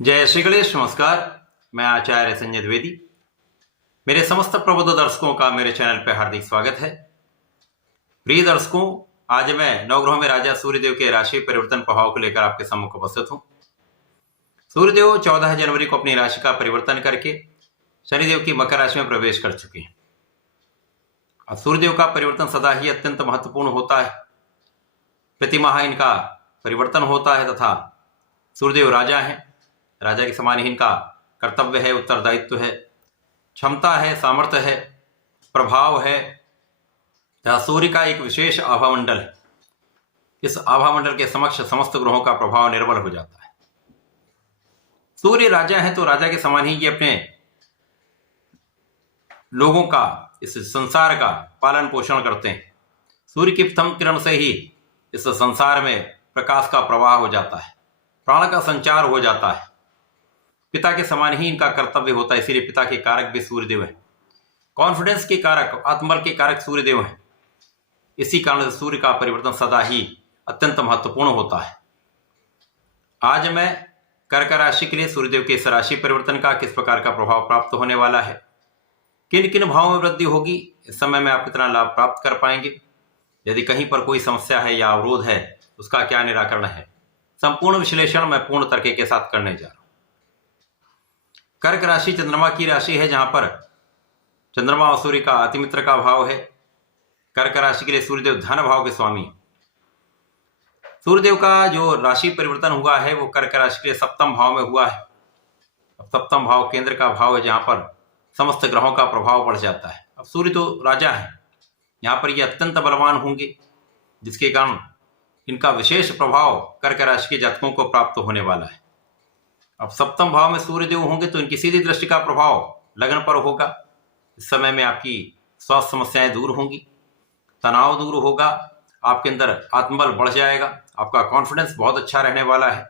जय श्री गणेश। नमस्कार, मैं आचार्य संजय द्विवेदी। मेरे समस्त प्रबुद्ध दर्शकों का मेरे चैनल पर हार्दिक स्वागत है। प्रिय दर्शकों, आज मैं नवग्रहों में राजा सूर्यदेव के राशि परिवर्तन प्रभाव को लेकर आपके सम्मुख उपस्थित हूं। सूर्यदेव 14 जनवरी को अपनी राशि का परिवर्तन करके शनिदेव की मकर राशि में प्रवेश कर चुके हैं। और सूर्यदेव का परिवर्तन सदा ही अत्यंत महत्वपूर्ण होता है। प्रतिमाह इनका परिवर्तन होता है तथा सूर्यदेव राजा हैं। राजा के समान ही इनका कर्तव्य है, उत्तरदायित्व है, क्षमता है, सामर्थ्य है, प्रभाव है तथा सूर्य का एक विशेष आभामंडल है। इस आभामंडल के समक्ष समस्त ग्रहों का प्रभाव निर्बल हो जाता है। सूर्य राजा है तो राजा के समान ही ये अपने लोगों का, इस संसार का पालन पोषण करते हैं। सूर्य की प्रथम किरण से ही इस संसार में प्रकाश का प्रवाह हो जाता है, प्राण का संचार हो जाता है। पिता के समान ही इनका कर्तव्य होता है, इसीलिए पिता के कारक भी सूर्यदेव है। कॉन्फिडेंस के कारक, आत्मबल के कारक सूर्यदेव हैं। इसी कारण से सूर्य का परिवर्तन सदा ही अत्यंत महत्वपूर्ण होता है। आज मैं कर्क राशि के लिए सूर्यदेव के इस राशि परिवर्तन का किस प्रकार का प्रभाव प्राप्त होने वाला है, किन किन भावों में वृद्धि होगी, इस समय में आप कितना लाभ प्राप्त कर पाएंगे, यदि कहीं पर कोई समस्या है या अवरोध है उसका क्या निराकरण है, संपूर्ण विश्लेषण मैं पूर्ण तरीके के साथ करने जा रहा हूं। कर्क राशि चंद्रमा की राशि है, जहां पर चंद्रमा और सूर्य का अतिमित्र का भाव है। कर्क राशि के लिए सूर्यदेव धन भाव के स्वामी। सूर्यदेव का जो राशि परिवर्तन हुआ है वो कर्क राशि के लिए सप्तम भाव में हुआ है। अब सप्तम भाव केंद्र का भाव है, जहां पर समस्त ग्रहों का प्रभाव बढ़ जाता है। अब सूर्य तो राजा है, यहाँ पर ये अत्यंत बलवान होंगे, जिसके कारण इनका विशेष प्रभाव कर्क राशि के जातकों को प्राप्त होने वाला है। अब सप्तम भाव में सूर्यदेव होंगे तो इनकी सीधी दृष्टि का प्रभाव लग्न पर होगा। इस समय में आपकी स्वास्थ्य समस्याएं दूर होंगी, तनाव दूर होगा, आपके अंदर आत्मबल बढ़ जाएगा, आपका कॉन्फिडेंस बहुत अच्छा रहने वाला है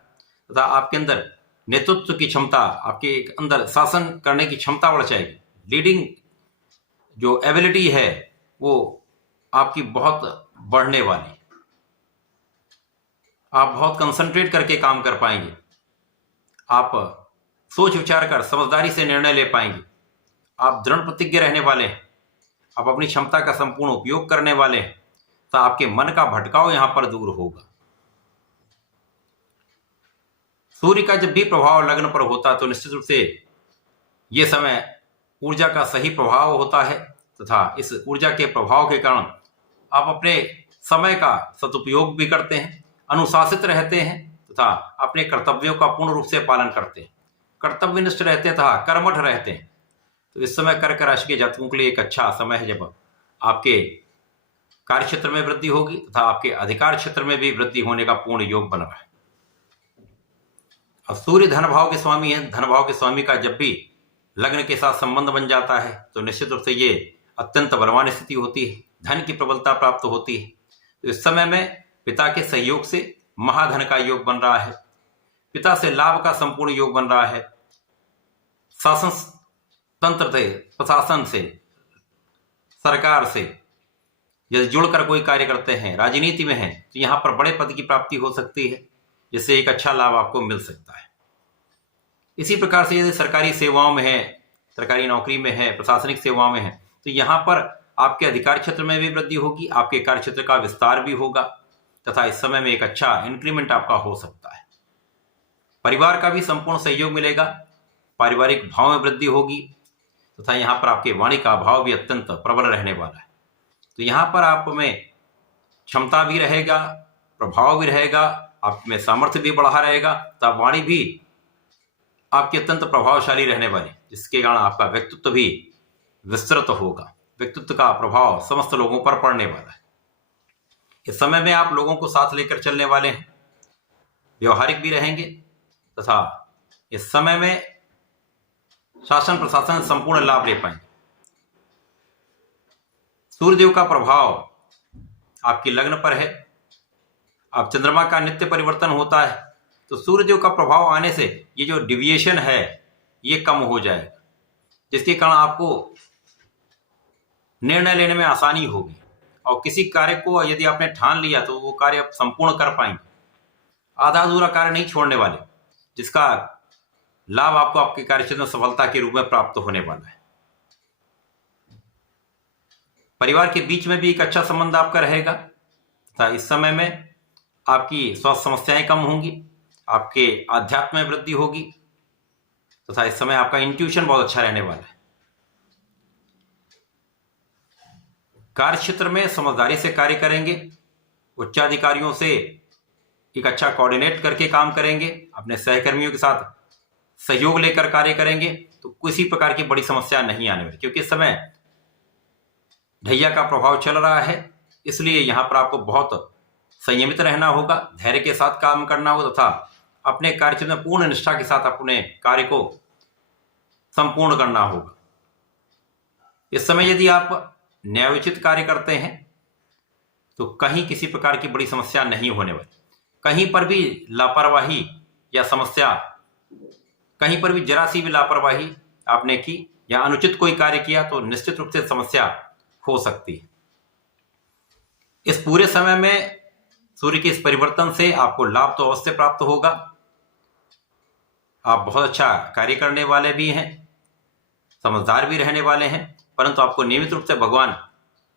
तथा आपके अंदर नेतृत्व की क्षमता, आपके अंदर शासन करने की क्षमता बढ़ जाएगी। लीडिंग जो एबिलिटी है वो आपकी बहुत बढ़ने वाली। आप बहुत कंसंट्रेट करके काम कर पाएंगे, आप सोच विचार कर समझदारी से निर्णय ले पाएंगे, आप दृढ़ प्रतिज्ञ रहने वाले हैं, आप अपनी क्षमता का संपूर्ण उपयोग करने वाले हैं, तो आपके मन का भटकाव यहां पर दूर होगा। सूर्य का जब भी प्रभाव लग्न पर होता तो निश्चित रूप से यह समय ऊर्जा का सही प्रभाव होता है तथा इस ऊर्जा के प्रभाव के कारण आप अपने समय का सदुपयोग भी करते हैं, अनुशासित रहते हैं तथा अपने कर्तव्यों का पूर्ण रूप से पालन करते हैं, कर्तव्यनिष्ठ रहते हैं तथा कर्मठ रहते हैं। तो इस समय कर्क राशि के जातकों के लिए एक अच्छा समय है, जब आपके कार्य क्षेत्र में वृद्धि होगी तथा आपके अधिकार क्षेत्र में भी वृद्धि होने का पूर्ण योग बन रहा है। अब सूर्य धन भाव के स्वामी है। धन भाव के स्वामी का जब भी लग्न के साथ संबंध बन जाता है तो निश्चित रूप से ये अत्यंत बलवान स्थिति होती है, धन की प्रबलता प्राप्त होती है। तो इस समय में पिता के सहयोग से महाधन का योग बन रहा है, पिता से लाभ का संपूर्ण योग बन रहा है। शासन तंत्र से, प्रशासन से, सरकार से यदि जुड़कर कोई कार्य करते हैं, राजनीति में हैं, तो यहां पर बड़े पद की प्राप्ति हो सकती है, जिससे एक अच्छा लाभ आपको मिल सकता है। इसी प्रकार से यदि सरकारी सेवाओं में है, सरकारी नौकरी में है, प्रशासनिक सेवाओं में है, तो यहां पर आपके अधिकार क्षेत्र में भी वृद्धि होगी, आपके कार्य क्षेत्र का विस्तार भी होगा तथा इस समय में एक अच्छा इंक्रीमेंट आपका हो सकता है। परिवार का भी संपूर्ण सहयोग मिलेगा, पारिवारिक भाव में वृद्धि होगी तथा यहाँ पर आपके वाणी का भाव भी अत्यंत प्रबल रहने वाला है। तो यहाँ पर आप में क्षमता भी रहेगा, प्रभाव भी रहेगा, आप में सामर्थ्य भी बढ़ा रहेगा तथा वाणी भी आपकी अत्यंत प्रभावशाली रहने वाली, जिसके कारण आपका व्यक्तित्व भी विस्तृत होगा, व्यक्तित्व का प्रभाव समस्त लोगों पर पड़ने वाला है। इस समय में आप लोगों को साथ लेकर चलने वाले हैं, व्यवहारिक भी रहेंगे तथा इस समय में शासन प्रशासन संपूर्ण लाभ ले पाएंगे। सूर्यदेव का प्रभाव आपकी लग्न पर है। अब चंद्रमा का नित्य परिवर्तन होता है तो सूर्यदेव का प्रभाव आने से ये जो डिविएशन है ये कम हो जाएगा, जिसके कारण आपको निर्णय लेने में आसानी होगी और किसी कार्य को यदि आपने ठान लिया तो वो कार्य आप संपूर्ण कर पाएंगे। आधा अधूरा कार्य नहीं छोड़ने वाले, जिसका लाभ आपको आपके कार्यक्षेत्र में सफलता के रूप में प्राप्त होने वाला है। परिवार के बीच में भी एक अच्छा संबंध आपका रहेगा तथा इस समय में आपकी स्वास्थ्य समस्याएं कम होंगी, आपके आध्यात्म में वृद्धि होगी तथा इस समय आपका इंट्यूशन बहुत अच्छा रहने वाला है। कार्य क्षेत्र में समझदारी से कार्य करेंगे, उच्चाधिकारियों से एक अच्छा कोऑर्डिनेट करके काम करेंगे, अपने सहकर्मियों के साथ सहयोग लेकर कार्य करेंगे तो किसी प्रकार की बड़ी समस्या नहीं आने वाली, क्योंकि इस समय ढैया का प्रभाव चल रहा है। इसलिए यहां पर आपको बहुत संयमित रहना होगा, धैर्य के साथ काम करना होगा तथा अपने कार्य में पूर्ण निष्ठा के साथ अपने कार्य को संपूर्ण करना होगा। इस समय यदि आप न्यायोचित कार्य करते हैं तो कहीं किसी प्रकार की बड़ी समस्या नहीं होने वाली। कहीं पर भी लापरवाही या समस्या, कहीं पर भी जरा सी भी लापरवाही आपने की या अनुचित कोई कार्य किया तो निश्चित रूप से समस्या हो सकती है। इस पूरे समय में सूर्य के इस परिवर्तन से आपको लाभ तो अवश्य प्राप्त होगा। आप बहुत अच्छा कार्य करने वाले भी हैं, समझदार भी रहने वाले हैं, परंतु आपको नियमित रूप से भगवान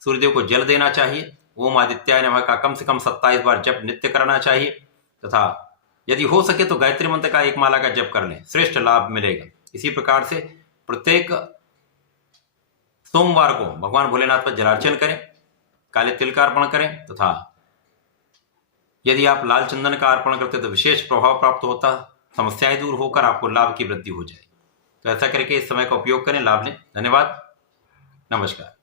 सूर्यदेव को जल देना चाहिए। ओम आदित्याय नमः का कम से कम 27 बार जप नित्य करना चाहिए तथा यदि हो सके तो गायत्री मंत्र का एक माला का जप कर लें, श्रेष्ठ लाभ मिलेगा। इसी प्रकार से प्रत्येक सोमवार को भगवान भोलेनाथ पर जलार्चन करें, काले तिल का अर्पण करें तथा यदि आप लाल चंदन का अर्पण करते तो विशेष प्रभाव प्राप्त होता, समस्याएं दूर होकर आपको लाभ की वृद्धि हो जाए। तो ऐसा करके इस समय का उपयोग करें, लाभ लें। धन्यवाद, नमस्कार।